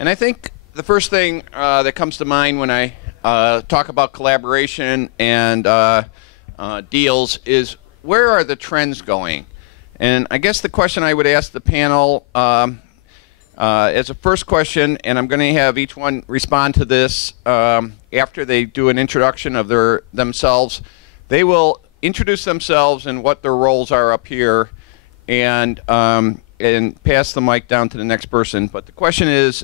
And I think the first thing that comes to mind when I talk about collaboration and deals is, where are the trends going? And I guess the question I would ask the panel as a first question, and I'm going to have each one respond to this after they do an introduction of themselves. They will introduce themselves and what their roles are up here, and pass the mic down to the next person. But the question is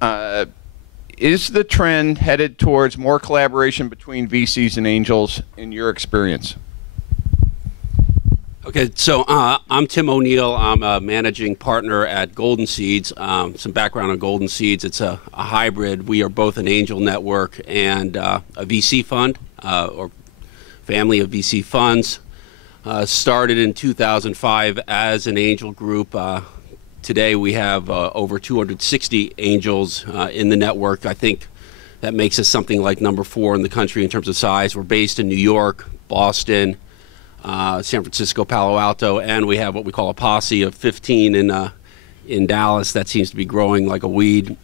the trend headed towards more collaboration between VCs and angels in your experience? Okay, so I'm Tim O'Neill. I'm a managing partner at Golden Seeds. Some background on Golden Seeds. It's a hybrid. We are both an angel network and a VC fund, or family of VC funds. Started in 2005 as an angel group. Today we have over 260 angels in the network. I think that makes us something like number 4 in the country in terms of size. We're based in New York, Boston, San Francisco, Palo Alto, and we have what we call a posse of 15 in Dallas. That seems to be growing like a weed,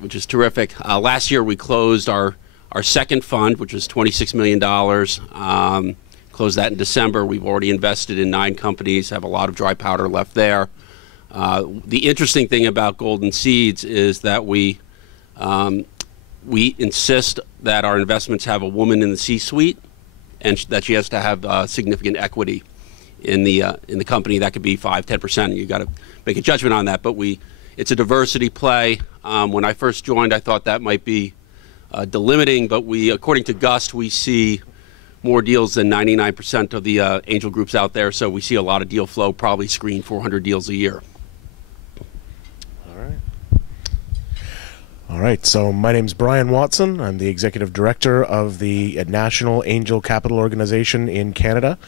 which is terrific. Last year we closed our second fund, which was $26 million. Closed that in December. We've already invested in 9 companies, have a lot of dry powder left there. The interesting thing about Golden Seeds is that we insist that our investments have a woman in the C-suite, and that she has to have significant equity in the company. That could be 5–10%. You got to make a judgment on that. But it's a diversity play. When I first joined, I thought that might be delimiting. But according to Gust, we see more deals than 99% of the angel groups out there. So we see a lot of deal flow. Probably screen 400 deals a year. All right, so my name's Bryan Watson. I'm the Executive Director of the National Angel Capital Organization in Canada.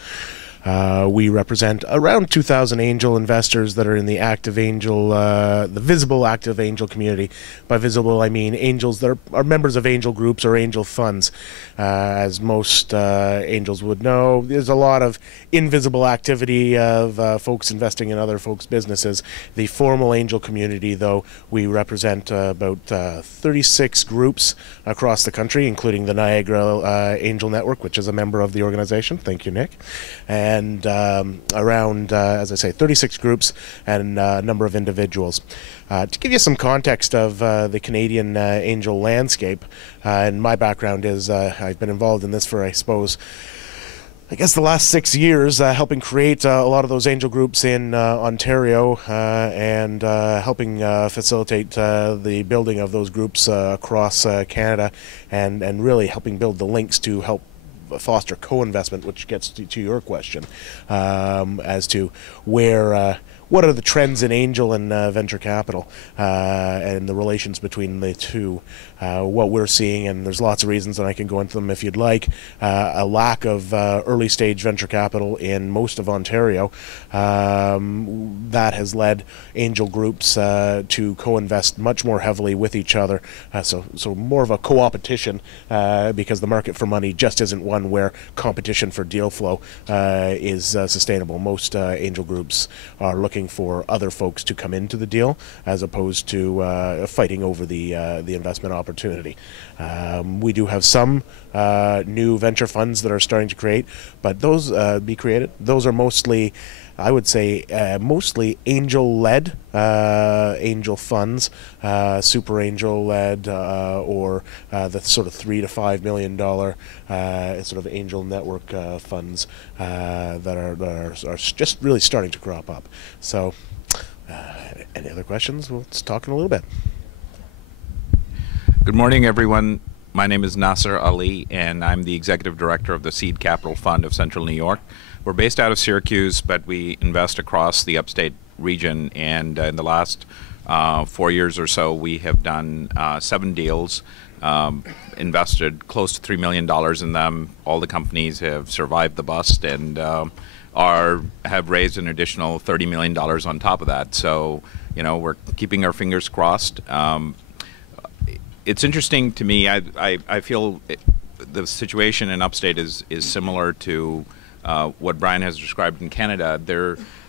We represent around 2,000 angel investors that are in the active angel, the visible active angel community. By visible, I mean angels that are members of angel groups or angel funds. As most angels would know, there's a lot of invisible activity of folks investing in other folks' businesses. The formal angel community, though, we represent about 36 groups across the country, including the Niagara Angel Network, which is a member of the organization. Thank you, Nick. And around, as I say, 36 groups and a number of individuals. To give you some context of the Canadian angel landscape, and my background is I've been involved in this for, I suppose, I guess the last 6 years, helping create a lot of those angel groups in Ontario and helping facilitate the building of those groups across Canada, and really helping build the links to help foster co-investment, which gets to your question as to what are the trends in angel and venture capital and the relations between the two. What we're seeing, and there's lots of reasons, and I can go into them if you'd like, a lack of early stage venture capital in most of Ontario. That has led angel groups to co-invest much more heavily with each other, so more of a co-opetition because the market for money just isn't one where competition for deal flow is sustainable. Most angel groups are looking for other folks to come into the deal as opposed to fighting over the investment opportunity. We do have some new venture funds that are starting to create, but those those are mostly, I would say, mostly angel-led angel funds, super angel-led, or the sort of $3 to $5 million sort of angel network funds that are just really starting to crop up. So, any other questions? We'll talk in a little bit. Good morning, everyone. My name is Nasir Ali, and I'm the Executive Director of the Seed Capital Fund of Central New York. We're based out of Syracuse, but we invest across the Upstate region, and in the last 4 years or so, we have done 7 deals, invested close to $3 million in them. All the companies have survived the bust and have raised an additional $30 million on top of that. So, you know, we're keeping our fingers crossed. It's interesting to me. I feel the situation in Upstate is similar to what Bryan has described in Canada.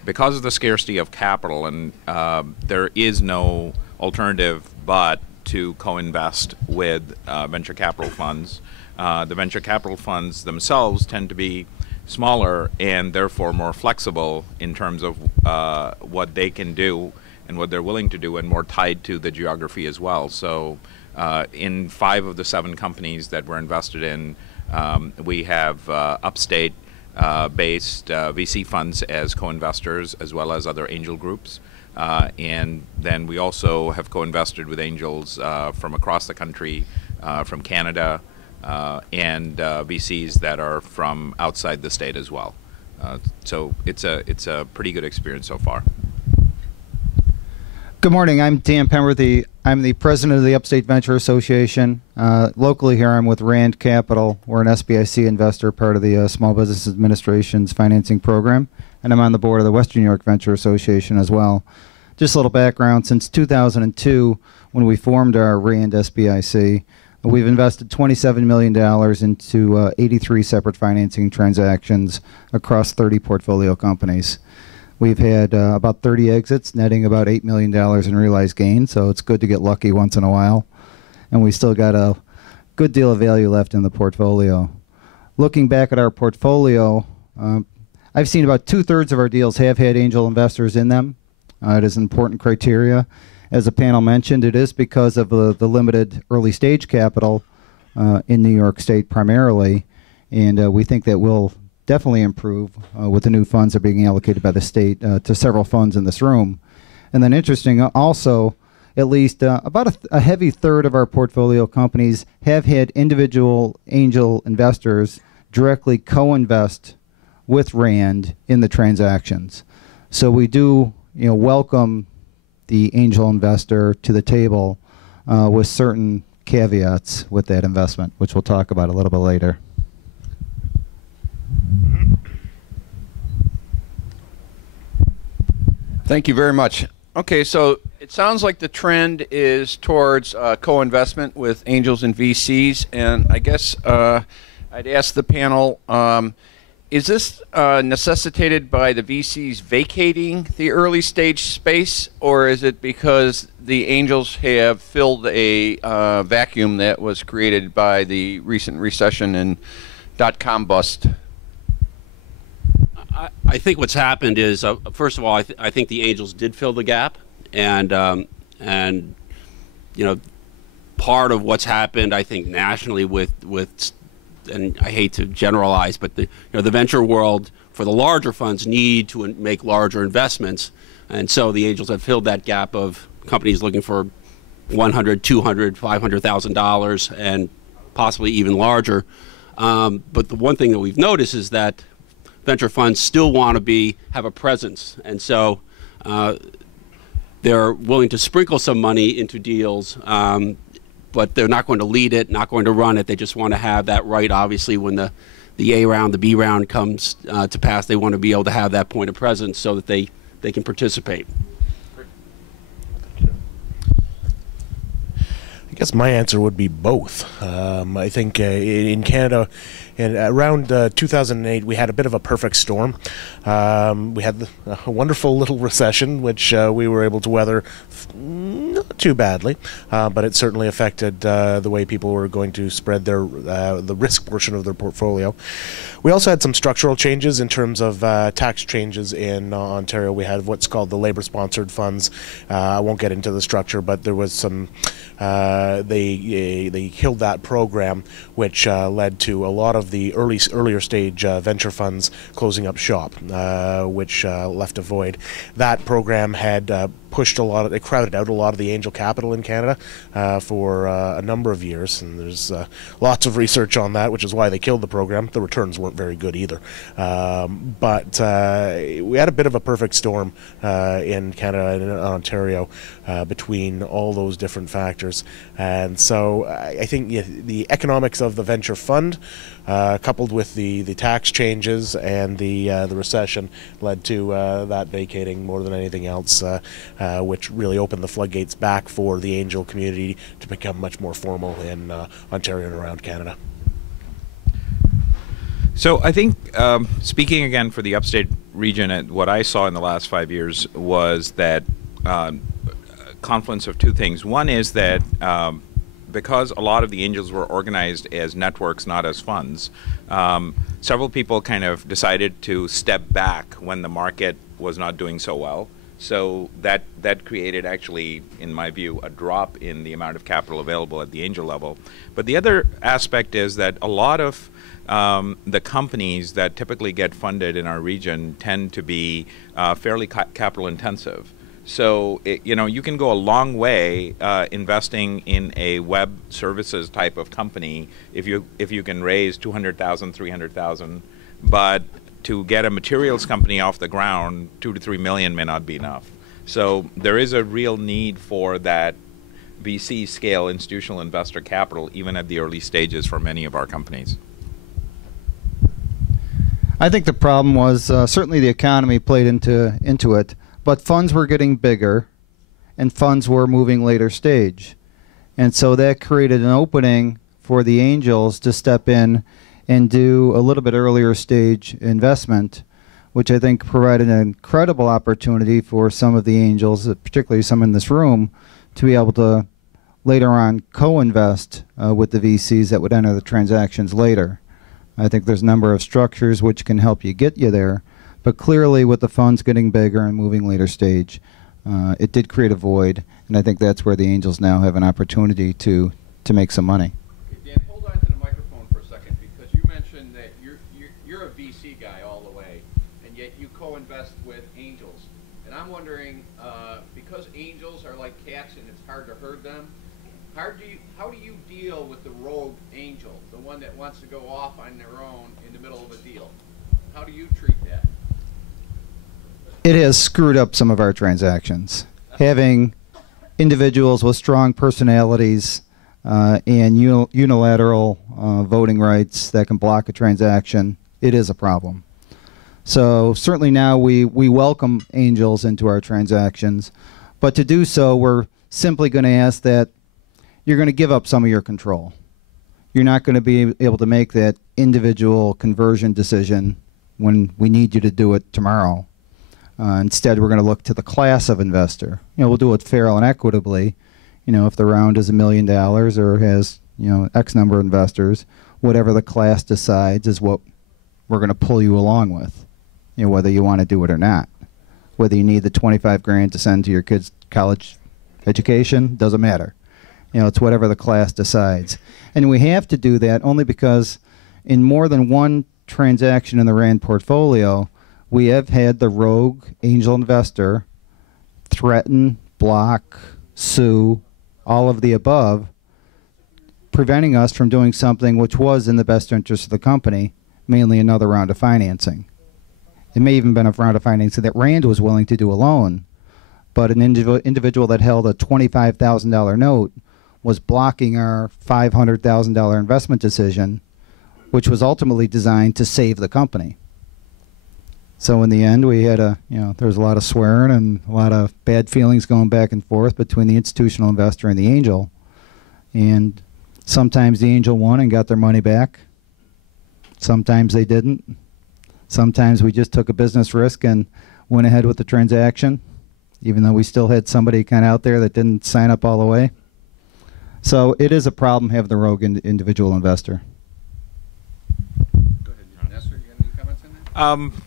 because of the scarcity of capital, and there is no alternative but to co-invest with venture capital funds. The venture capital funds themselves tend to be smaller and therefore more flexible in terms of what they can do and what they're willing to do, and more tied to the geography as well. So in 5 of the 7 companies that we're invested in, we have Upstate based VC funds as co-investors, as well as other angel groups. And then we also have co-invested with angels from across the country, from Canada, and VCs that are from outside the state as well. So it's a pretty good experience so far. Good morning. I'm Dan Penberthy. I'm the president of the Upstate Venture Association. Locally here, I'm with Rand Capital. We're an SBIC investor, part of the Small Business Administration's financing program, and I'm on the board of the Western New York Venture Association as well. Just a little background. Since 2002, when we formed our Rand SBIC, we've invested $27 million into 83 separate financing transactions across 30 portfolio companies. We've had about 30 exits, netting about $8 million in realized gains, so it's good to get lucky once in a while. And we still got a good deal of value left in the portfolio. Looking back at our portfolio, I've seen about 2/3 of our deals have had angel investors in them. It is an important criteria. As the panel mentioned, it is because of the limited early stage capital in New York State primarily, and we think that will definitely improve with the new funds that are being allocated by the state to several funds in this room. And then interesting also, at least about a heavy third of our portfolio companies have had individual angel investors directly co-invest with Rand in the transactions. So we do welcome the angel investor to the table with certain caveats with that investment, which we'll talk about a little bit later. Thank you very much. Okay, so it sounds like the trend is towards co-investment with angels and VCs, and I guess I'd ask the panel, is this necessitated by the VCs vacating the early stage space, or is it because the angels have filled a vacuum that was created by the recent recession and dot-com bust? I think what's happened is, first of all, I think the angels did fill the gap, and part of what's happened, I think, nationally with and I hate to generalize, but the venture world for the larger funds need to make larger investments, and so the angels have filled that gap of companies looking for $100,000, $200,000, $500,000, and possibly even larger. But the one thing that we've noticed is that venture funds still want to have a presence, and so they're willing to sprinkle some money into deals, but they're not going to lead it, not going to run it. They just want to have that right. Obviously, when the A round, the B round comes to pass, they want to be able to have that point of presence so that they can participate. I guess my answer would be both. I think in Canada, around 2008, we had a bit of a perfect storm. We had a wonderful little recession, which we were able to weather not too badly, but it certainly affected the way people were going to spread the risk portion of their portfolio. We also had some structural changes in terms of tax changes in Ontario. We had what's called the labor-sponsored funds. I won't get into the structure, but there was some. They killed that program, which led to a lot of the earlier stage venture funds closing up shop, which left a void. That program had pushed it crowded out a lot of the angel capital in Canada for a number of years, and there's lots of research on that, which is why they killed the program. The returns weren't very good either, but we had a bit of a perfect storm in Canada and in Ontario between all those different factors, and so I think the economics of the venture fund, coupled with the tax changes and the recession, led to that vacating more than anything else, which really opened the floodgates back for the angel community to become much more formal in Ontario and around Canada. So I think, speaking again for the Upstate region, what I saw in the last 5 years was that confluence of two things. One is that because a lot of the angels were organized as networks, not as funds, several people kind of decided to step back when the market was not doing so well. So that created, actually, in my view, a drop in the amount of capital available at the angel level. But the other aspect is that a lot of the companies that typically get funded in our region tend to be fairly capital intensive. So you can go a long way investing in a web services type of company if you can raise 200,000, 300,000, but to get a materials company off the ground, 2 to 3 million may not be enough. So there is a real need for that VC scale institutional investor capital, even at the early stages for many of our companies. I think the problem was certainly the economy played into it, but funds were getting bigger and funds were moving later stage. And so that created an opening for the angels to step in and do a little bit earlier stage investment, which I think provided an incredible opportunity for some of the angels, particularly some in this room, to be able to later on co-invest with the VCs that would enter the transactions later. I think there's a number of structures which can help you get you there, but clearly with the funds getting bigger and moving later stage, it did create a void, and I think that's where the angels now have an opportunity to make some money. Dan, hold on to the microphone for a second, because you mentioned that you're a VC guy all the way, and yet you co-invest with angels. And I'm wondering, because angels are like cats and it's hard to herd them, how do you deal with the rogue angel, the one that wants to go off on their own in the middle of a deal? How do you treat that? It has screwed up some of our transactions. Having individuals with strong personalities and unilateral voting rights that can block a transaction, it is a problem. So certainly now we welcome angels into our transactions, but to do so, we're simply going to ask that you're going to give up some of your control. You're not going to be able to make that individual conversion decision when we need you to do it tomorrow. Instead, we're going to look to the class of investor. We'll do it fairly and equitably. If the round is $1 million or has X number of investors, whatever the class decides is what we're going to pull you along with. Whether you want to do it or not, whether you need the 25 grand to send to your kids' college education, doesn't matter. It's whatever the class decides, and we have to do that only because in more than one transaction in the RAND portfolio, we have had the rogue angel investor threaten, block, sue, all of the above, preventing us from doing something which was in the best interest of the company, mainly another round of financing. It may even have been a round of financing that RAND was willing to do alone, but an individual that held a $25,000 note was blocking our $500,000 investment decision, which was ultimately designed to save the company. So in the end, we had there was a lot of swearing and a lot of bad feelings going back and forth between the institutional investor and the angel. And sometimes the angel won and got their money back. Sometimes they didn't. Sometimes we just took a business risk and went ahead with the transaction, even though we still had somebody kind of out there that didn't sign up all the way. So it is a problem having the rogue individual investor. Go ahead, Nasir, you got any comments on that?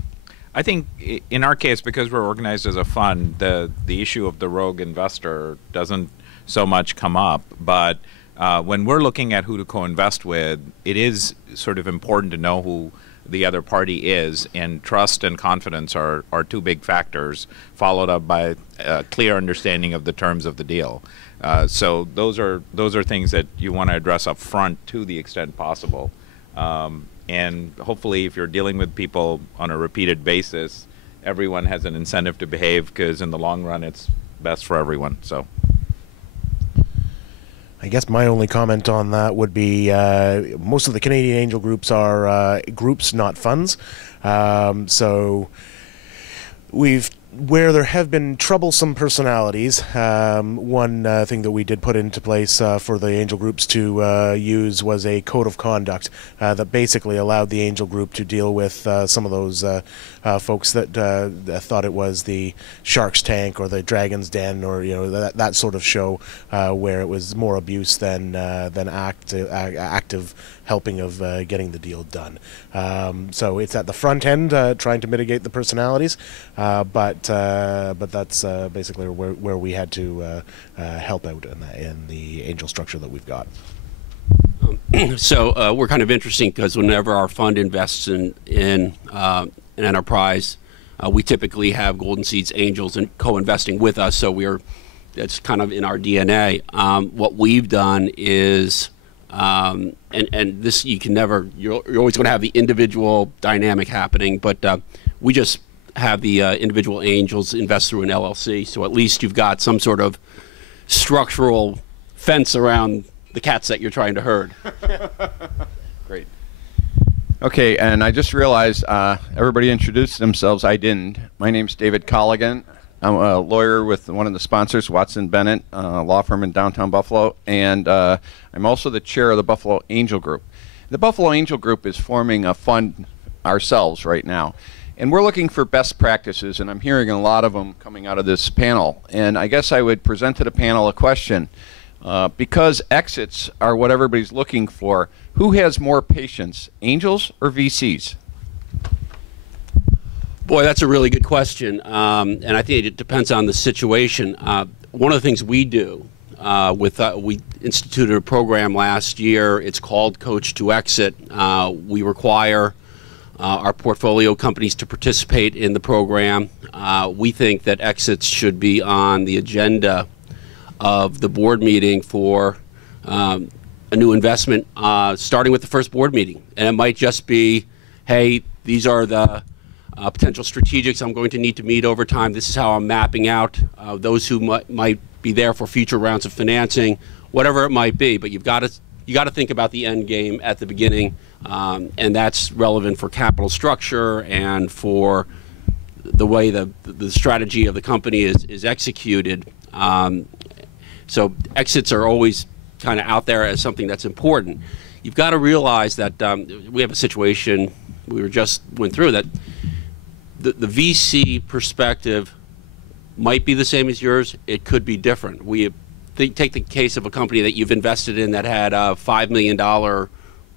I think in our case, because we're organized as a fund, the issue of the rogue investor doesn't so much come up. But when we're looking at who to co-invest with, it is sort of important to know who the other party is, and trust and confidence are two big factors, followed up by a clear understanding of the terms of the deal. So those are things that you want to address up front to the extent possible. And hopefully, if you're dealing with people on a repeated basis, everyone has an incentive to behave, because in the long run, it's best for everyone. So, I guess my only comment on that would be most of the Canadian angel groups are groups, not funds. So we've where there have been troublesome personalities, one thing that we did put into place for the angel groups to use was a code of conduct that basically allowed the angel group to deal with some of those folks that thought it was the Shark's Tank or the Dragon's Den, or that sort of show where it was more abuse than active helping of getting the deal done. So it's at the front end trying to mitigate the personalities, but that's basically where we had to help out in the angel structure that we've got. So we're kind of interesting because whenever our fund invests in an enterprise, we typically have Golden Seeds angels and co-investing with us. So it's kind of in our DNA. What we've done is, and this you're always going to have the individual dynamic happening, but we just have the individual angels invest through an LLC, so at least you've got some sort of structural fence around the cats that you're trying to herd. Great. Okay, and I just realized everybody introduced themselves. I didn't. My name's David Colligan. I'm a lawyer with one of the sponsors, Watson Bennett, law firm in downtown Buffalo, and I'm also the chair of the Buffalo Angel Group. The Buffalo Angel Group is forming a fund ourselves right now. And we're looking for best practices, and I'm hearing a lot of them coming out of this panel. And I guess I would present to the panel a question. Because exits are what everybody's looking for, who has more patience, angels or VCs? Boy, that's a really good question. And I think it depends on the situation. One of the things we do, we instituted a program last year. It's called Coach to Exit. We require our portfolio companies to participate in the program. We think that exits should be on the agenda of the board meeting for a new investment, starting with the first board meeting. And it might just be, hey, these are the potential strategics I'm going to need to meet over time. This is how I'm mapping out those who might be there for future rounds of financing, whatever it might be. But you got to think about the end game at the beginning. And that's relevant for capital structure and for the way the strategy of the company is executed. So exits are always kind of out there as something that's important. You've got to realize that we have a situation we just went through that the VC perspective might be the same as yours. It could be different. Take the case of a company that you've invested in that had a $5 million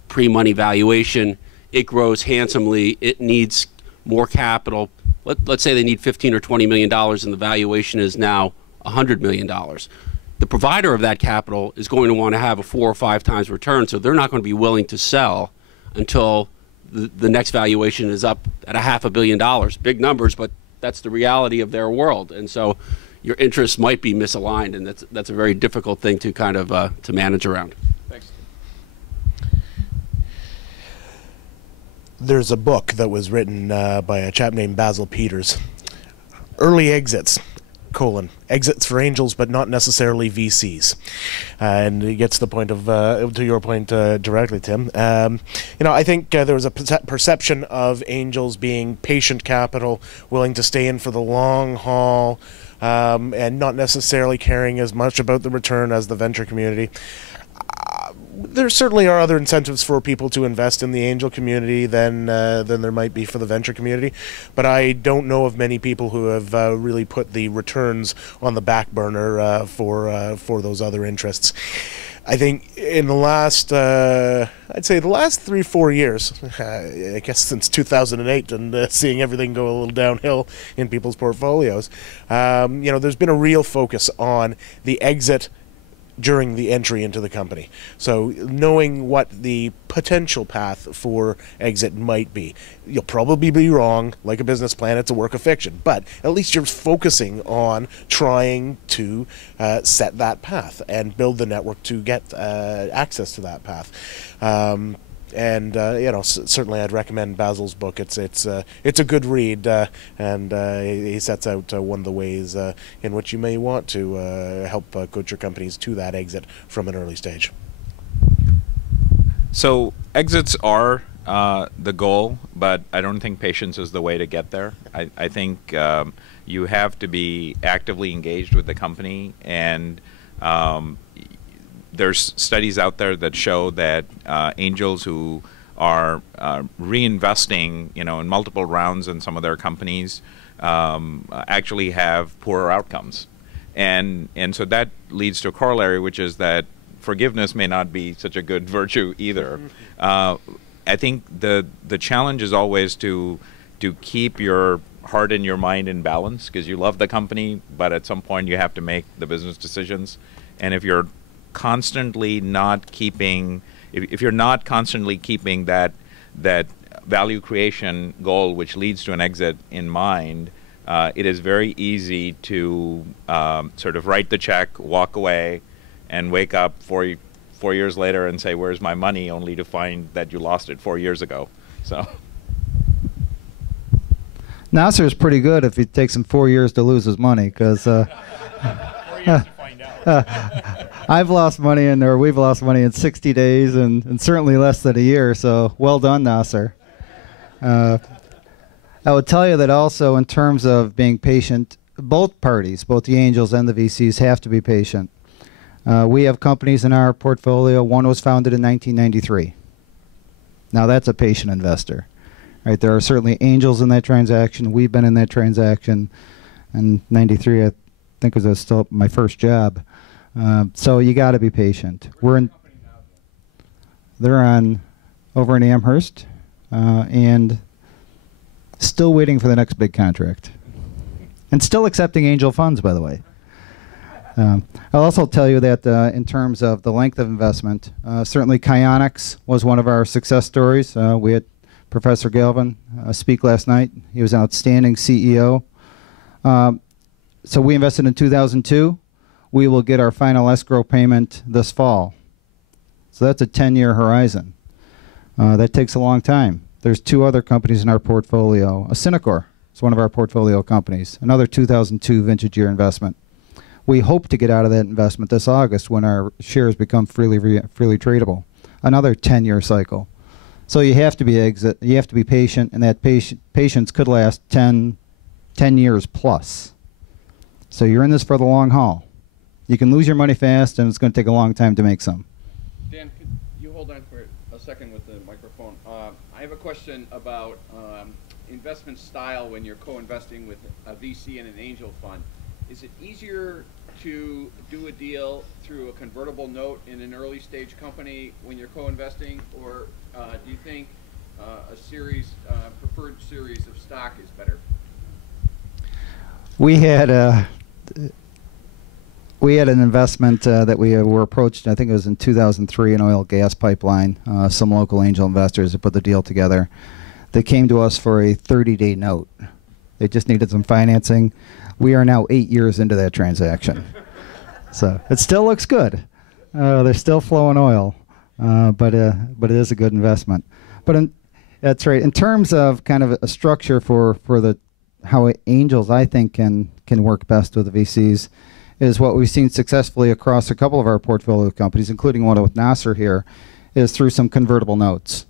pre-money valuation. It grows handsomely. It needs more capital. Let's say they need $15 or $20 million and the valuation is now $100 million. The provider of that capital is going to want to have a 4 or 5 times return, so they're not going to be willing to sell until the next valuation is up at $500 million. Big numbers, but that's the reality of their world. And so your interests might be misaligned, and that's a very difficult thing to kind of to manage around. Thanks. There's a book that was written by a chap named Basil Peters, Early Exits, exits for angels, but not necessarily VCs. And he gets to the point of, to your point directly, Tim. I think there was a perception of angels being patient capital, willing to stay in for the long haul, and not necessarily caring as much about the return as the venture community. There certainly are other incentives for people to invest in the angel community than there might be for the venture community, but I don't know of many people who have really put the returns on the back burner for those other interests. I think in the last, I'd say the last 3-4 years, I guess since 2008, and seeing everything go a little downhill in people's portfolios, there's been a real focus on the exit during the entry into the company. So knowing what the potential path for exit might be. You'll probably be wrong. Like a business plan, it's a work of fiction. But at least you're focusing on trying to set that path and build the network to get access to that path. Certainly I'd recommend Basil's book. It's a good read, and he sets out one of the ways in which you may want to help coach your companies to that exit from an early stage. So exits are the goal, but I don't think patience is the way to get there. I think You have to be actively engaged with the company, and there's studies out there that show that angels who are reinvesting, in multiple rounds in some of their companies actually have poorer outcomes. And so that leads to a corollary, which is that forgiveness may not be such a good virtue either. I think the challenge is always to keep your heart and your mind in balance, because you love the company, but at some point you have to make the business decisions. And if you're constantly not keeping, if you're not constantly keeping that value creation goal, which leads to an exit, in mind, it is very easy to sort of write the check, walk away, and wake up 4 years later and say, "Where's my money?" only to find that you lost it 4 years ago. So. Nasir is pretty good if it takes him 4 years to lose his money, because 4 years to find out. I've lost money, or we've lost money in 60 days, and certainly less than a year. So well done, Nasir. I would tell you that also in terms of being patient, both parties, both the angels and the VCs, have to be patient. We have companies in our portfolio. One was founded in 1993. Now that's a patient investor. Right, there are certainly angels in that transaction. We've been in that transaction. And 93, I think, was still my first job. So you got to be patient. They're on over in Amherst, and still waiting for the next big contract, and still accepting angel funds, by the way. I'll also tell you that in terms of the length of investment, certainly Kionics was one of our success stories. We had Professor Galvin speak last night. He was an outstanding CEO. So we invested in 2002. We will get our final escrow payment this fall. So that's a 10-year horizon. That takes a long time. There's two other companies in our portfolio. Cinecor is one of our portfolio companies, another 2002 vintage year investment. We hope to get out of that investment this August when our shares become freely tradable. Another 10-year cycle. So you have to be patient, and that patience could last 10 years plus. So you're in this for the long haul. You can lose your money fast, and it's going to take a long time to make some. Dan, could you hold on for a second with the microphone? I have a question about investment style when you're co-investing with a VC and an angel fund. Is it easier to do a deal through a convertible note in an early stage company when you're co-investing, or do you think a preferred series of stock is better? We had an investment that we were approached, I think it was in 2003, an oil gas pipeline. Some local angel investors that put the deal together. They came to us for a 30-day note. They just needed some financing. We are now 8 years into that transaction. So it still looks good. They're still flowing oil, but it is a good investment. But that's right. In terms of kind of a structure for how angels, I think, can work best with the VCs, is what we've seen successfully across a couple of our portfolio companies, including one with Nasir here, is through some convertible notes.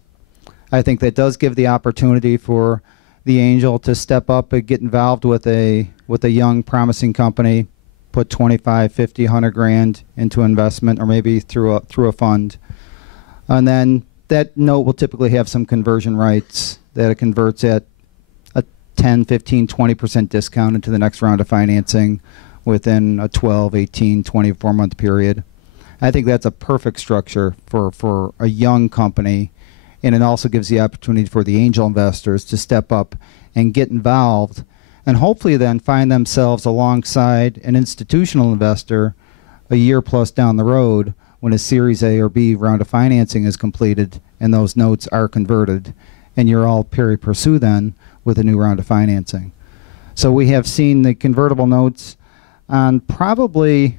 I think that does give the opportunity for the angel to step up and get involved with a young, promising company, put 25, 50, 100 grand into investment, or maybe through a fund, and then that note will typically have some conversion rights that it converts at a 10, 15, 20% discount into the next round of financing within a 12, 18, 24-month period. I think that's a perfect structure for a young company, and it also gives the opportunity for the angel investors to step up and get involved, and hopefully then find themselves alongside an institutional investor a year plus down the road when a Series A or B round of financing is completed and those notes are converted, and you're all pari passu then with a new round of financing. So we have seen the convertible notes on probably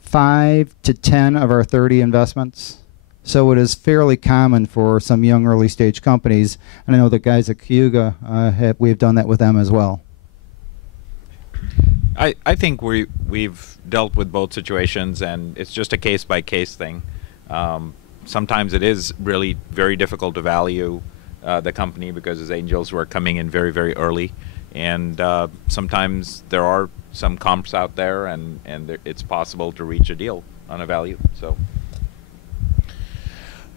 5 to 10 of our 30 investments. So it is fairly common for some young early stage companies, and I know the guys at Cayuga, we've done that with them as well. I think we've dealt with both situations, and it's just a case-by-case thing. Sometimes it is really very difficult to value the company because as angels we're coming in very, very early, And sometimes there are some comps out there, and it's possible to reach a deal on a value. So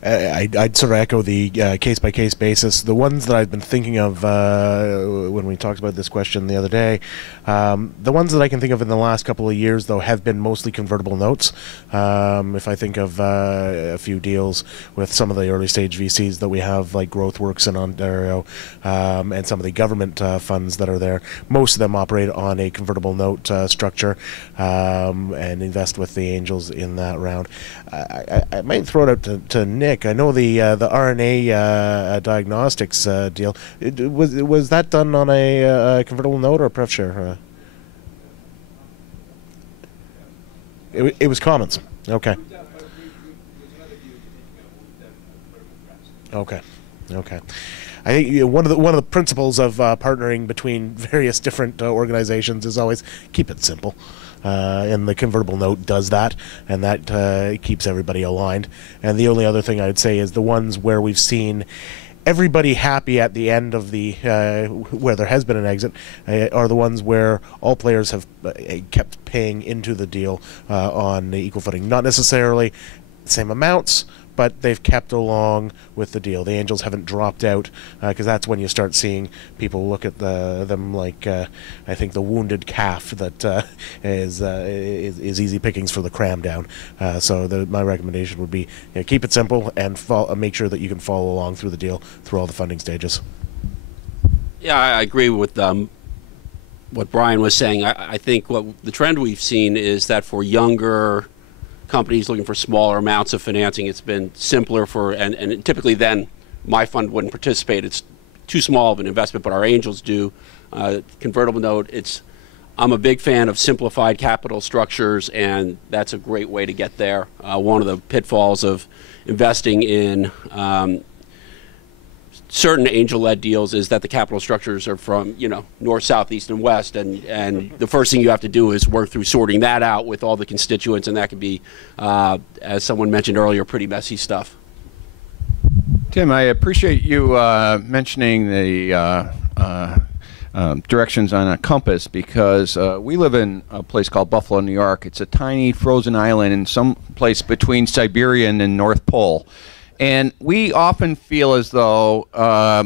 I'd sort of echo the case-by-case basis. The ones that I've been thinking of when we talked about this question the other day, the ones that I can think of in the last couple of years, though, have been mostly convertible notes. If I think of a few deals with some of the early-stage VCs that we have, like GrowthWorks in Ontario, and some of the government funds that are there, most of them operate on a convertible note structure and invest with the angels in that round. I might throw it out to Nick. I know the RNA diagnostics deal. Was that done on a convertible note or a pref share? It was commons. Okay. Okay. I think one of the principles of partnering between various different organizations is always keep it simple. And the convertible note does that, and that keeps everybody aligned. And the only other thing I'd say is the ones where we've seen everybody happy at the end of the where there has been an exit are the ones where all players have kept paying into the deal on equal footing. Not necessarily the same amounts, but they've kept along with the deal. The angels haven't dropped out, because that's when you start seeing people look at them like I think the wounded calf that is easy pickings for the cram down. So my recommendation would be keep it simple and make sure that you can follow along through the deal through all the funding stages. Yeah, I agree with what Brian was saying. I think what the trend we've seen is that for younger companies looking for smaller amounts of financing, it's been simpler for, and typically then my fund wouldn't participate. It's too small of an investment, but our angels do. Convertible note, I'm a big fan of simplified capital structures, and that's a great way to get there. One of the pitfalls of investing in certain angel-led deals is that the capital structures are from, north, south, east, and west, and the first thing you have to do is work through sorting that out with all the constituents, and that can be, as someone mentioned earlier, pretty messy stuff. Tim, I appreciate you mentioning the directions on a compass, because we live in a place called Buffalo, New York. It's a tiny frozen island in some place between Siberia and the North Pole. And we often feel as though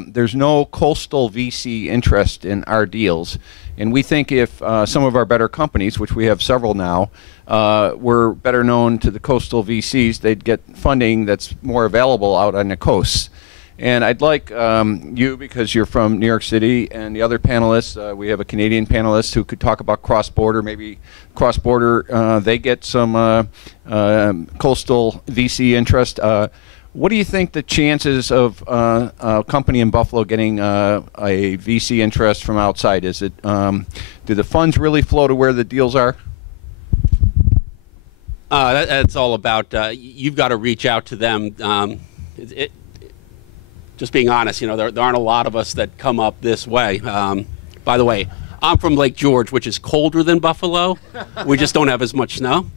there's no coastal VC interest in our deals. And we think if some of our better companies, which we have several now, were better known to the coastal VCs, they'd get funding that's more available out on the coasts. And I'd like you, because you're from New York City, and the other panelists, we have a Canadian panelist who could talk about cross-border. Maybe cross-border, they get some coastal VC interest. What do you think the chances of a company in Buffalo getting a VC interest from outside? Is it do the funds really flow to where the deals are? That's all about you've got to reach out to them. Just being honest, there aren't a lot of us that come up this way. By the way, I'm from Lake George, which is colder than Buffalo. We just don't have as much snow.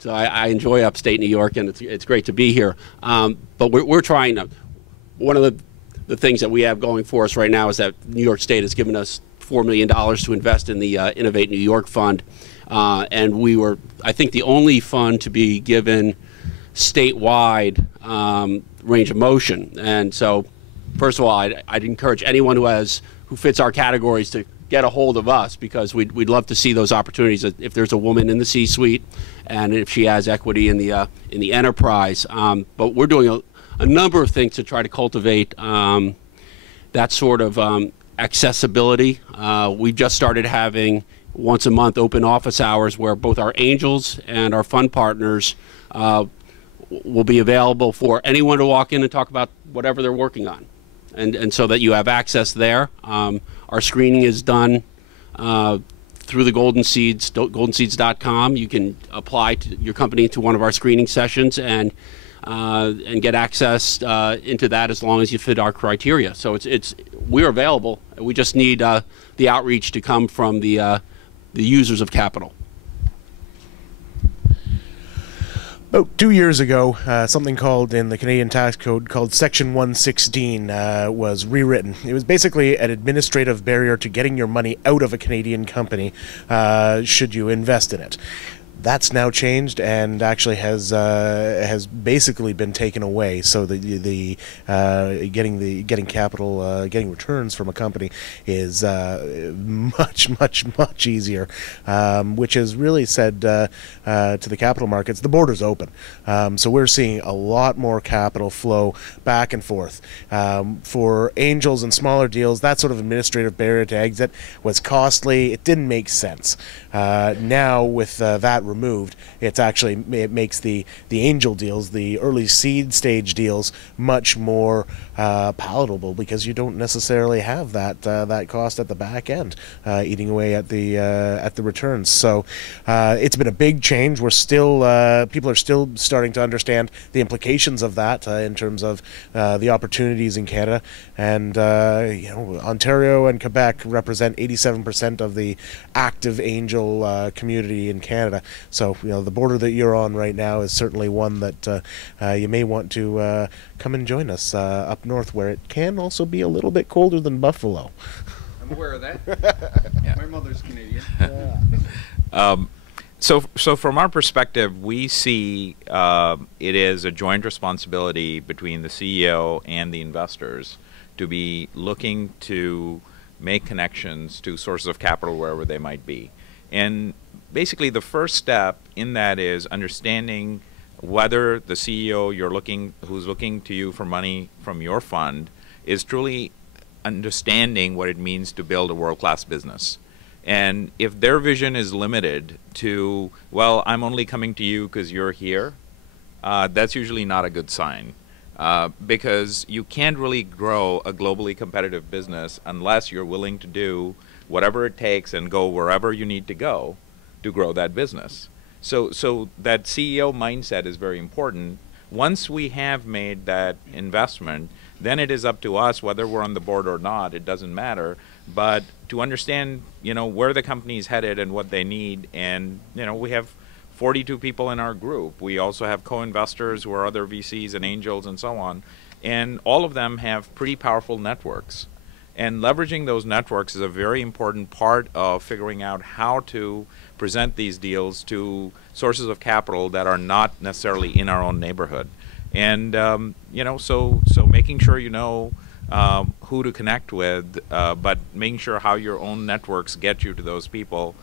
So I enjoy upstate New York, and it's great to be here. But we're trying to. One of the things that we have going for us right now is that New York State has given us $4 million to invest in the Innovate New York Fund, and we were, I think, the only fund to be given statewide range of motion. And so, first of all, I'd encourage anyone who fits our categories to get a hold of us, because we'd love to see those opportunities. If there's a woman in the C-suite, and if she has equity in the enterprise, but we're doing a number of things to try to cultivate that sort of accessibility. We've just started having once a month open office hours where both our angels and our fund partners will be available for anyone to walk in and talk about whatever they're working on, and so that you have access there. Our screening is done through the Golden Seeds, goldenseeds.com. You can apply to your company to one of our screening sessions and get access into that as long as you fit our criteria. So we're available. We just need the outreach to come from the users of capital. About 2 years ago, something called in the Canadian tax code called Section 116 was rewritten. It was basically an administrative barrier to getting your money out of a Canadian company should you invest in it. That's now changed and actually has basically been taken away. So getting returns from a company is much easier, which has really said to the capital markets, the border's open. So we're seeing a lot more capital flow back and forth. For angels and smaller deals, that sort of administrative barrier to exit was costly. It didn't make sense. Now with that removed, it makes the angel deals, the early seed stage deals, much more palatable because you don't necessarily have that cost at the back end eating away at the returns. So it's been a big change. We're still people are still starting to understand the implications of that in terms of the opportunities in Canada, and Ontario and Quebec represent 87% of the active angel community in Canada. So the border that you're on right now is certainly one that you may want to come and join us up north, where it can also be a little bit colder than Buffalo. I'm aware of that. Yeah. My mother's Canadian. So from our perspective, we see it is a joint responsibility between the CEO and the investors to be looking to make connections to sources of capital wherever they might be. And basically the first step in that is understanding whether the CEO who's looking to you for money from your fund is truly understanding what it means to build a world-class business. And if their vision is limited to, well, I'm only coming to you because you're here, that's usually not a good sign. Because you can't really grow a globally competitive business unless you're willing to do whatever it takes and go wherever you need to go to grow that business. So that CEO mindset is very important. Once we have made that investment, then it is up to us, whether we're on the board or not, it doesn't matter, but to understand, where the company is headed and what they need. And, we have 42 people in our group. We also have co-investors who are other VCs and angels and so on. And all of them have pretty powerful networks. And leveraging those networks is a very important part of figuring out how to present these deals to sources of capital that are not necessarily in our own neighborhood. And so making sure who to connect with, but making sure how your own networks get you to those people.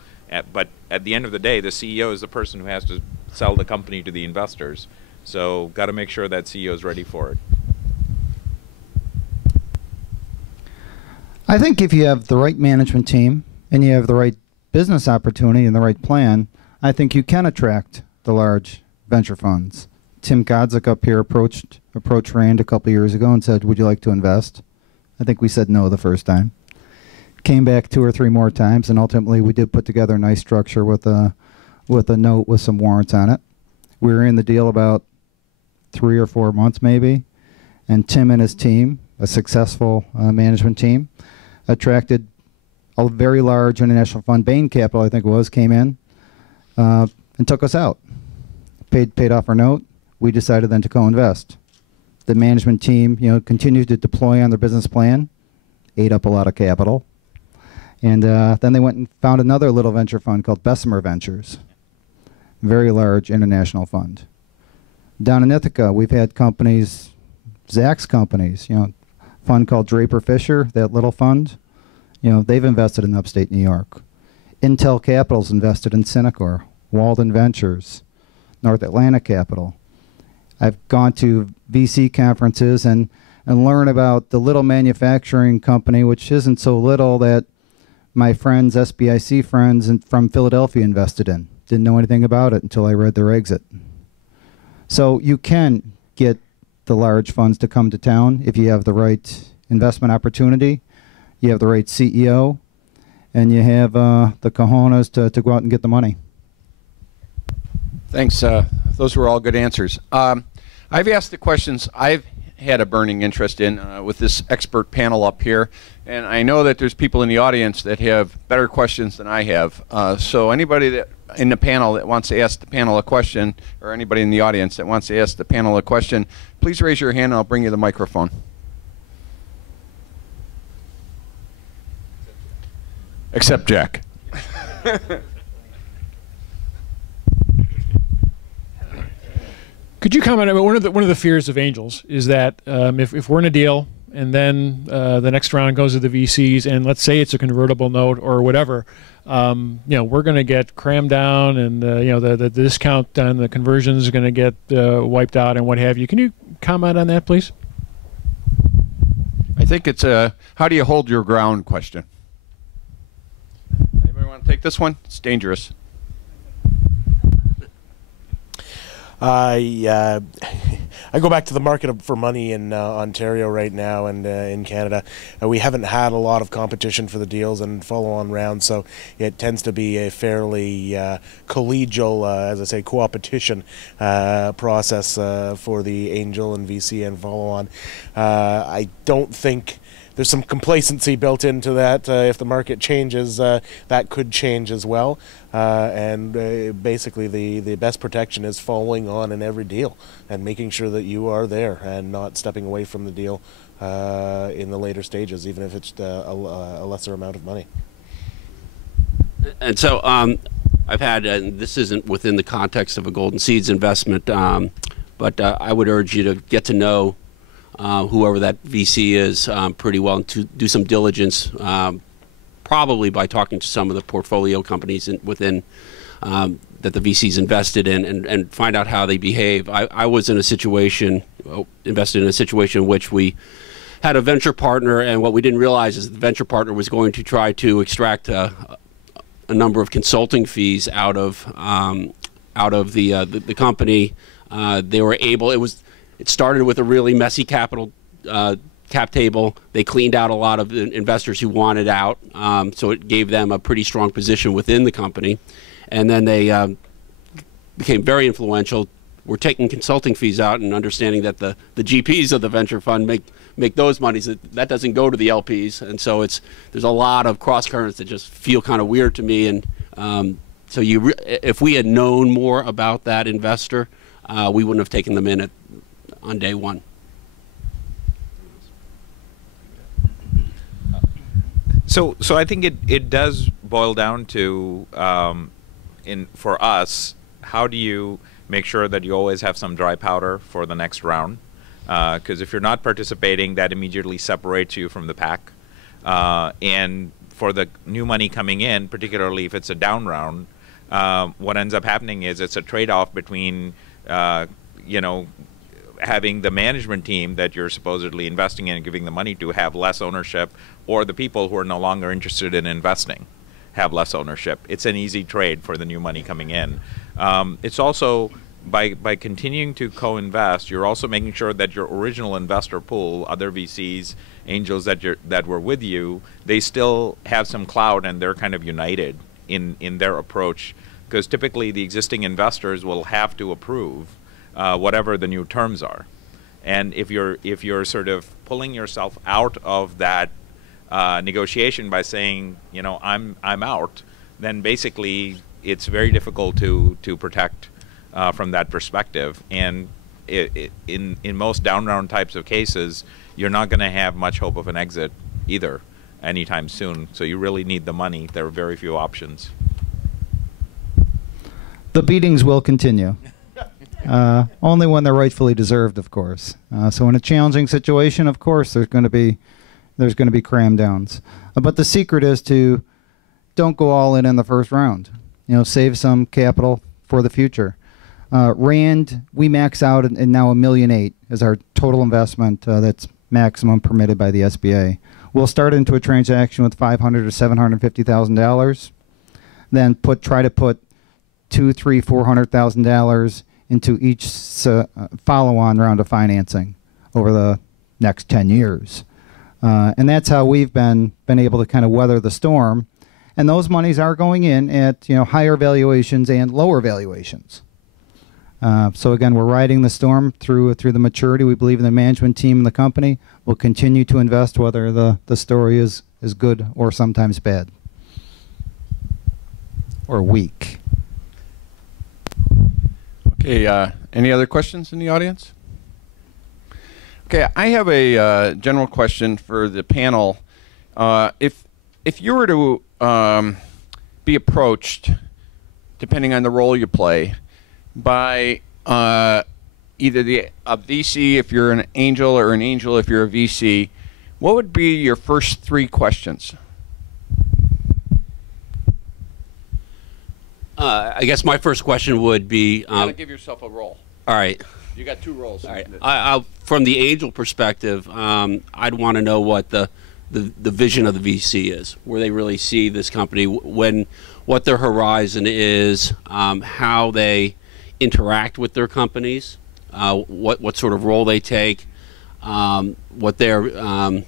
But at the end of the day, the CEO is the person who has to sell the company to the investors. So got to make sure that CEO is ready for it. I think if you have the right management team and you have the right business opportunity and the right plan, I think you can attract the large venture funds. Tim Godzik up here approached Rand a couple years ago and said, "Would you like to invest?" I think we said no the first time. Came back 2 or 3 more times, and ultimately we did put together a nice structure with a note with some warrants on it. We were in the deal about 3 or 4 months maybe, and Tim and his team, a successful management team, attracted a very large international fund, Bain Capital I think it was, came in and took us out. Paid off our note. We decided then to co-invest. The management team, continued to deploy on their business plan, ate up a lot of capital, and then they went and found another little venture fund called Bessemer Ventures, very large international fund. Down in Ithaca, we've had companies, Zach's companies, fund called Draper Fisher, that little fund, they've invested in upstate New York. Intel Capital's invested in Synacor, Walden Ventures, North Atlantic Capital. I've gone to VC conferences and learn about the little manufacturing company, which isn't so little, that my friends, SBIC friends from Philadelphia invested in. Didn't know anything about it until I read their exit. So you can get the large funds to come to town if you have the right investment opportunity, you have the right CEO, and you have the cojones to go out and get the money. Thanks. Those were all good answers. I've asked the questions I've had a burning interest in with this expert panel up here, and I know that there's people in the audience that have better questions than I have. So anybody that in the panel that wants to ask the panel a question, or anybody in the audience that wants to ask the panel a question, please raise your hand and I'll bring you the microphone. Except Jack. Could you comment? I mean, one of the fears of angels is that if we're in a deal and then the next round goes to the VCs, and let's say it's a convertible note or whatever, we're going to get crammed down, and the discount on the conversion is going to get wiped out and what have you. Can you comment on that, please? I think it's a how do you hold your ground question. Anybody want to take this one? It's dangerous. I go back to the market for money in Ontario right now and in Canada. We haven't had a lot of competition for the deals and follow-on rounds, so it tends to be a fairly collegial, as I say, co-opetition process for the angel and VC and follow-on. I don't think there's some complacency built into that. If the market changes, that could change as well. And basically the best protection is following on in every deal and making sure that you are there and not stepping away from the deal in the later stages, even if it's a lesser amount of money. And so I've had, and this isn't within the context of a Golden Seeds investment, but I would urge you to get to know whoever that VC is pretty well, and to do some diligence, probably by talking to some of the portfolio companies within that the VC's invested in, and find out how they behave. I was in a situation, invested in a situation in which we had a venture partner, and what we didn't realize is the venture partner was going to try to extract a number of consulting fees out of the company. They were able. It started with a really messy cap table. They cleaned out a lot of investors who wanted out, so it gave them a pretty strong position within the company. And then they became very influential. We're taking consulting fees out and understanding that the GPs of the venture fund make those monies. That doesn't go to the LPs, and so there's a lot of cross currents that just feel kind of weird to me. And so if we had known more about that investor, we wouldn't have taken them in on day one. So I think it does boil down to, for us, how do you make sure that you always have some dry powder for the next round? Because if you're not participating, that immediately separates you from the pack. And for the new money coming in, particularly if it's a down round, what ends up happening is it's a trade-off between, having the management team that you're supposedly investing in and giving the money to have less ownership, or the people who are no longer interested in investing have less ownership. It's an easy trade for the new money coming in. It's also, by continuing to co-invest, you're also making sure that your original investor pool, other VCs, angels that were with you, they still have some clout and they're kind of united in their approach, because typically the existing investors will have to approve whatever the new terms are. And if you're sort of pulling yourself out of that negotiation by saying, I'm out, then basically it's very difficult to protect from that perspective. And in most down round types of cases, you're not going to have much hope of an exit either anytime soon. So you really need the money. There are very few options. The beatings will continue. Only when they're rightfully deserved, of course. So in a challenging situation, of course, there's going to be cram downs. But the secret is to don't go all in the first round. Save some capital for the future. Rand, we max out in now $1.8 million is our total investment that's maximum permitted by the SBA. We'll start into a transaction with $500,000 to $750,000, then try to put $200,000, $300,000, $400,000 into each follow-on round of financing over the next 10 years. And that's how we've been able to kind of weather the storm. And those monies are going in at higher valuations and lower valuations. So again, we're riding the storm through the maturity. We believe in the management team and the company. We'll continue to invest whether the story is good or sometimes bad or weak. Okay, any other questions in the audience? Okay, I have a general question for the panel. If you were to be approached, depending on the role you play, by either a VC if you're an angel or an angel if you're a VC, what would be your first 3 questions? I guess my first question would be... you gotta give yourself a role. All right. You got 2 roles. All right. From the angel perspective, I'd want to know what the vision of the VC is, where they really see this company, what their horizon is, how they interact with their companies, what sort of role they take, what their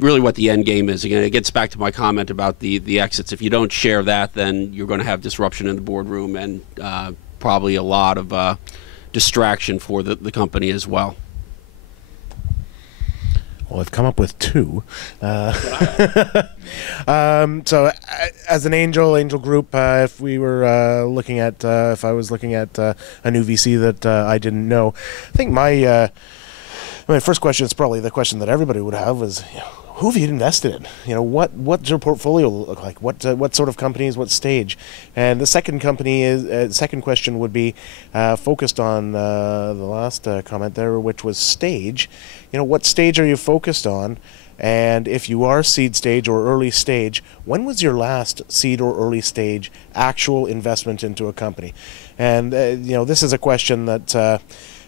really what the end game is. Again, it gets back to my comment about the exits. If you don't share that, then you're going to have disruption in the boardroom and probably a lot of distraction for the company as well. Well, I've come up with 2. So, as an angel group, if we were looking at, if I was looking at a new VC that I didn't know, I think my first question is probably the question that everybody would have is, who have you invested in? What's your portfolio look like? What sort of companies? What stage? And the second second question would be focused on the last comment there, which was stage. What stage are you focused on? And if you are seed stage or early stage, when was your last seed or early stage actual investment into a company? And this is a question that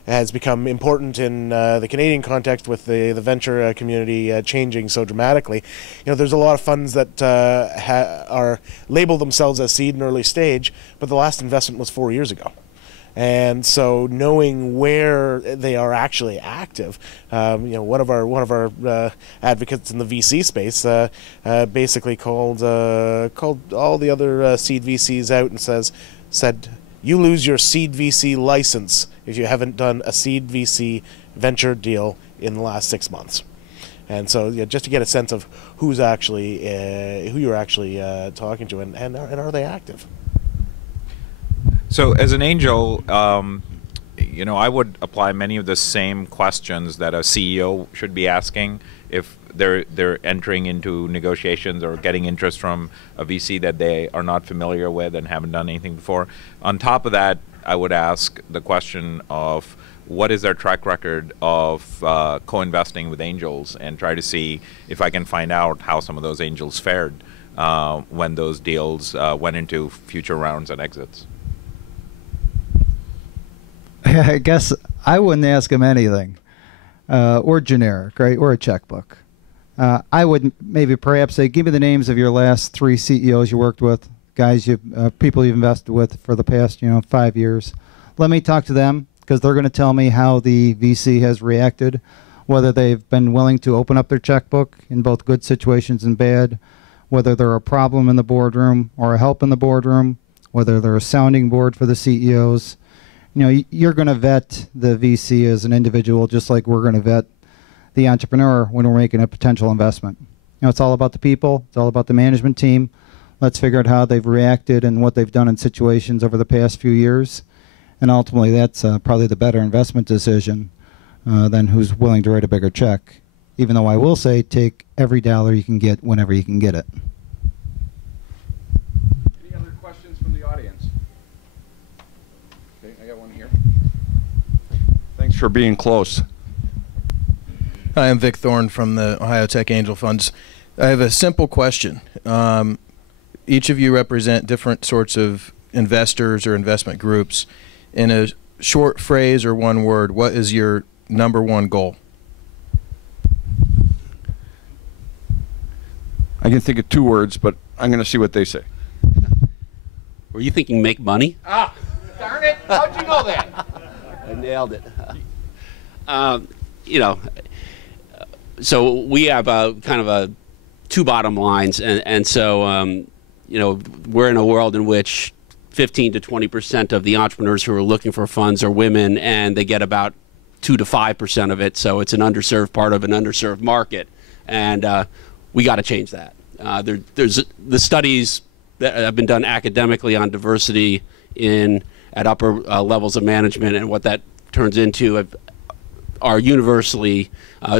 has become important in the Canadian context with the venture community changing so dramatically. There's a lot of funds that are labeled themselves as seed and early stage, but the last investment was 4 years ago. And so knowing where they are actually active, one of our advocates in the VC space basically called all the other seed VCs out and said, you lose your seed VC license if you haven't done a seed VC venture deal in the last 6 months. And so, just to get a sense of who's actually who you're actually talking to, and are they active? So, as an angel, I would apply many of the same questions that a CEO should be asking if they're entering into negotiations or getting interest from a VC that they are not familiar with and haven't done anything before. On top of that, I would ask the question of what is their track record of co-investing with angels, and try to see if I can find out how some of those angels fared when those deals went into future rounds and exits. I guess I wouldn't ask them anything, or generic, right, or a checkbook. I would perhaps say, give me the names of your last 3 CEOs you worked with, people you've invested with for the past 5 years. Let me talk to them, because they're going to tell me how the VC has reacted, whether they've been willing to open up their checkbook in both good situations and bad, whether they're a problem in the boardroom or a help in the boardroom, whether they're a sounding board for the CEOs. You're going to vet the VC as an individual, just like we're going to vet the entrepreneur when we're making a potential investment. It's all about the people. It's all about the management team. Let's figure out how they've reacted and what they've done in situations over the past few years. And ultimately, that's probably the better investment decision than who's willing to write a bigger check. Even though I will say, take every dollar you can get whenever you can get it. Any other questions from the audience? Okay, I got one here. Thanks for being close. Hi, I'm Vic Thorne from the Ohio Tech Angel Funds. I have a simple question. Each of you represent different sorts of investors or investment groups. In a short phrase or one word, what is your #1 goal? I can think of 2 words, but I'm going to see what they say. Were you thinking make money? Ah, darn it! How'd you know that? I nailed it. So we have kind of 2 bottom lines, and so we're in a world in which 15 to 20% of the entrepreneurs who are looking for funds are women, and they get about 2 to 5% of it. So it's an underserved part of an underserved market, and we got to change that. There's the studies that have been done academically on diversity in at upper levels of management, and what that turns into are universally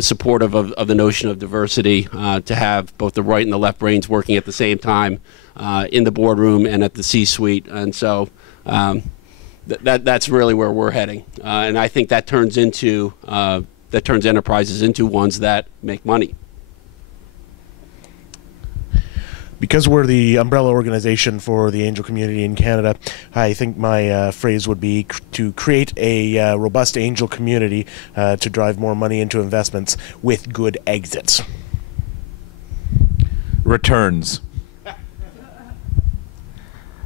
supportive of the notion of diversity, to have both the right and the left brains working at the same time in the boardroom and at the C-suite. And so that's really where we're heading. And I think that turns enterprises into ones that make money. Because we're the umbrella organization for the angel community in Canada, I think my phrase would be to create a robust angel community to drive more money into investments with good exits. Returns.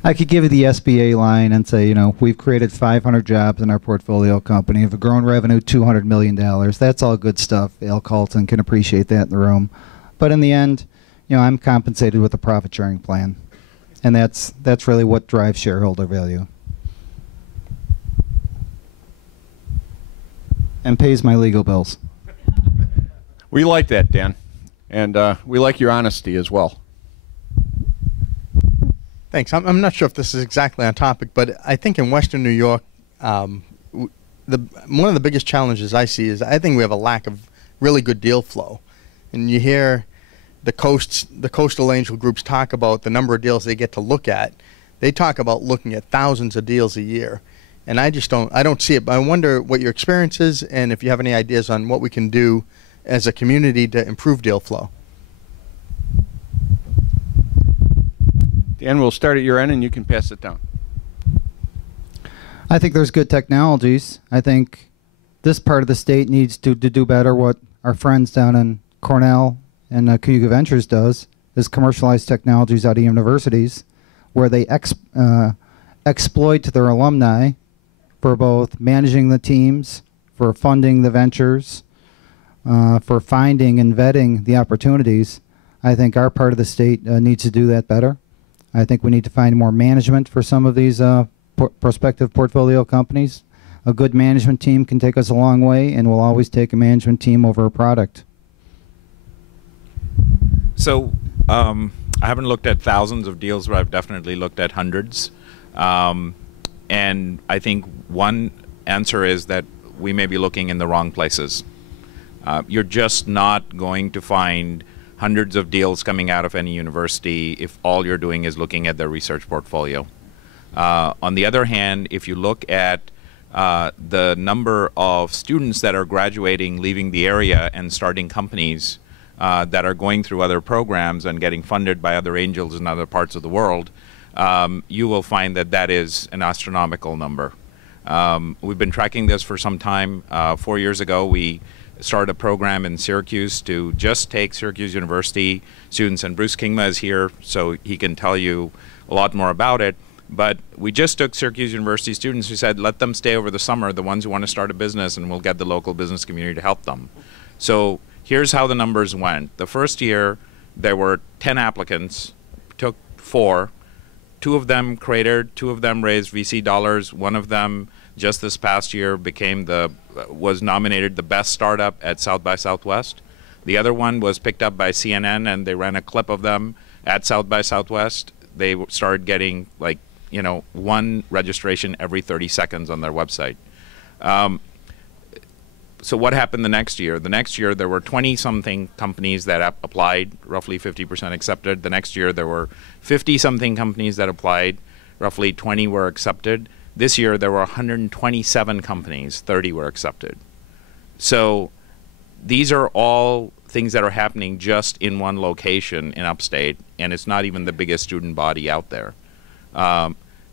I could give you the SBA line and say, we've created 500 jobs in our portfolio company. We've grown revenue $200 million. That's all good stuff. Al Colton can appreciate that in the room. But in the end, I'm compensated with a profit-sharing plan, and that's really what drives shareholder value and pays my legal bills. We like that, Dan, and we like your honesty as well. Thanks. I'm not sure if this is exactly on topic, but I think in Western New York, one of the biggest challenges I see is I think we have a lack of really good deal flow, and you hear the coastal angel groups talk about the number of deals they get to look at. They talk about looking at thousands of deals a year, and I don't see it. But I wonder what your experience is, and if you have any ideas on what we can do as a community to improve deal flow. Dan, we'll start at your end, and you can pass it down. I think there's good technologies. I think this part of the state needs to do better what our friends down in Cornell and Cayuga Ventures does, is commercialize technologies out of universities where they exploit their alumni for both managing the teams, for funding the ventures, for finding and vetting the opportunities. I think our part of the state needs to do that better. I think we need to find more management for some of these prospective portfolio companies. A good management team can take us a long way, and we'll always take a management team over a product. So I haven't looked at thousands of deals, but I've definitely looked at hundreds. And I think one answer is that we may be looking in the wrong places. You're just not going to find hundreds of deals coming out of any university if all you're doing is looking at their research portfolio. On the other hand, if you look at the number of students that are graduating, leaving the area, and starting companies that are going through other programs and getting funded by other angels in other parts of the world, you will find that that is an astronomical number. We've been tracking this for some time. 4 years ago, we started a program in Syracuse to just take Syracuse University students, and Bruce Kingma is here, so he can tell you a lot more about it. But we just took Syracuse University students who said, let them stay over the summer, the ones who want to start a business, and we'll get the local business community to help them. So here's how the numbers went. The first year, there were 10 applicants, took 4. 2 of them created, 2 of them raised VC dollars. One of them, just this past year, was nominated the best startup at South by Southwest. The other one was picked up by CNN, and they ran a clip of them at South by Southwest. They started getting, like, one registration every 30 seconds on their website. So what happened the next year? The next year, there were 20-something companies that applied, roughly 50% accepted. The next year, there were 50-something companies that applied, roughly 20 were accepted. This year, there were 127 companies, 30 were accepted. So these are all things that are happening just in one location in Upstate, and it's not even the biggest student body out there.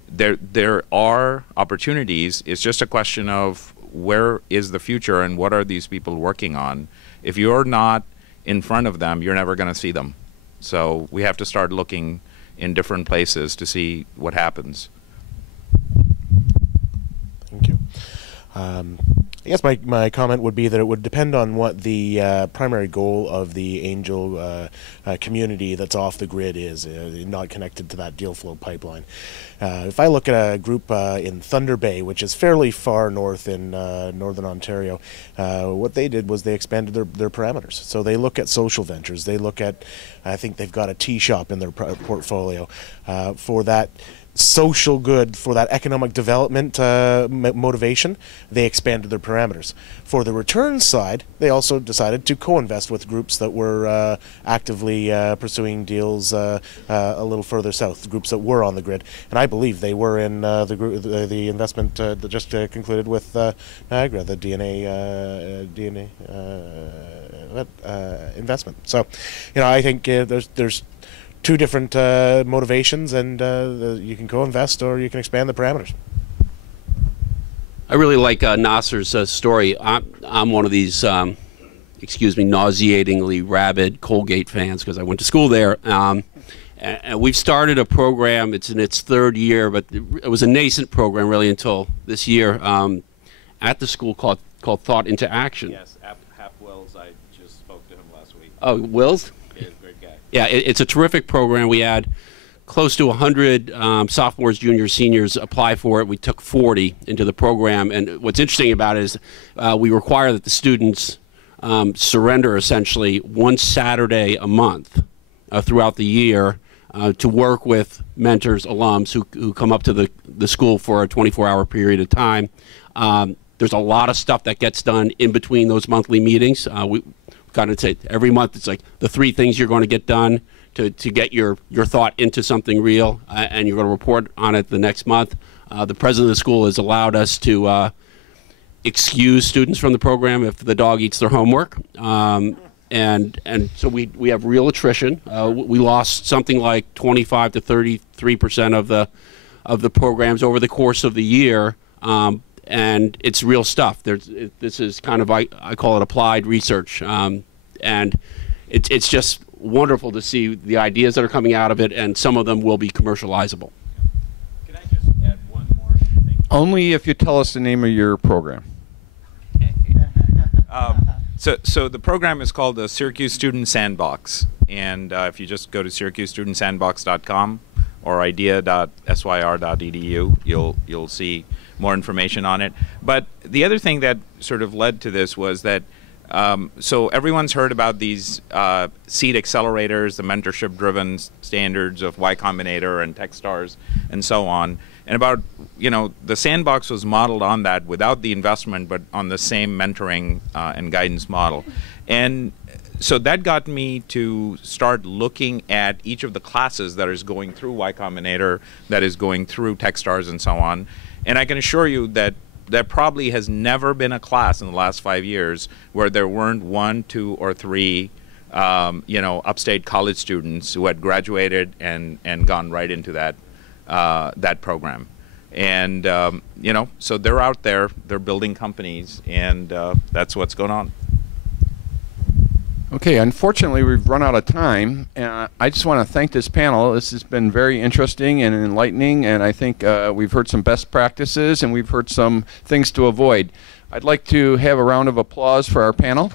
There are opportunities. It's just a question of where is the future and what are these people working on. If you're not in front of them, you're never going to see them. So we have to start looking in different places to see what happens. Thank you. I guess my comment would be that it would depend on what the primary goal of the angel community that's off the grid is, not connected to that deal flow pipeline. If I look at a group in Thunder Bay, which is fairly far north in northern Ontario, what they did was they expanded their parameters. So they look at social ventures. They look at, I think they've got a tea shop in their portfolio. For that social good, for that economic development motivation, they expanded their parameters. For the return side, they also decided to co-invest with groups that were actively pursuing deals a little further south, groups that were on the grid. And I believe they were in the investment that just concluded with Niagara, the DNA investment. So, I think there's two different motivations, and you can co-invest or you can expand the parameters. I really like Nasir's story. I'm one of these, nauseatingly rabid Colgate fans because I went to school there. And we've started a program. It's in its third year, but it was a nascent program really until this year at the school called Thought into Action. Yes, Hap Wells. I just spoke to him last week. Oh, Wills? He's a great guy. Yeah, it's a terrific program. We had close to 100 sophomores, juniors, seniors apply for it. We took 40 into the program, and what's interesting about it is we require that the students surrender essentially one Saturday a month throughout the year to work with mentors, alums who come up to the school for a 24-hour period of time. There's a lot of stuff that gets done in between those monthly meetings. We kind of say every month it's like the 3 things you're going to get done to get your thought into something real, and you're going to report on it the next month. The president of the school has allowed us to excuse students from the program if the dog eats their homework, and so we have real attrition. We lost something like 25 to 33% of the programs over the course of the year, and it's real stuff. This is kind of I call it applied research, and it's just wonderful to see the ideas that are coming out of it, and some of them will be commercializable. Can I just add one more thing? Only if you tell us the name of your program. So the program is called the Syracuse Student Sandbox, and if you just go to SyracuseStudentSandbox.com or idea.syr.edu, you'll see more information on it. But the other thing that sort of led to this was that so everyone's heard about these seed accelerators, the mentorship-driven standards of Y Combinator and Techstars and so on. And about, the sandbox was modeled on that without the investment, but on the same mentoring and guidance model. And so that got me to start looking at each of the classes that is going through Y Combinator, that is going through Techstars and so on. And I can assure you that there probably has never been a class in the last 5 years where there weren't 1, 2, or 3, upstate college students who had graduated and gone right into that program. And so they're out there, they're building companies, and that's what's going on. Okay, unfortunately we've run out of time, and I just want to thank this panel. This has been very interesting and enlightening, and I think we've heard some best practices and we've heard some things to avoid. I'd like to have a round of applause for our panel.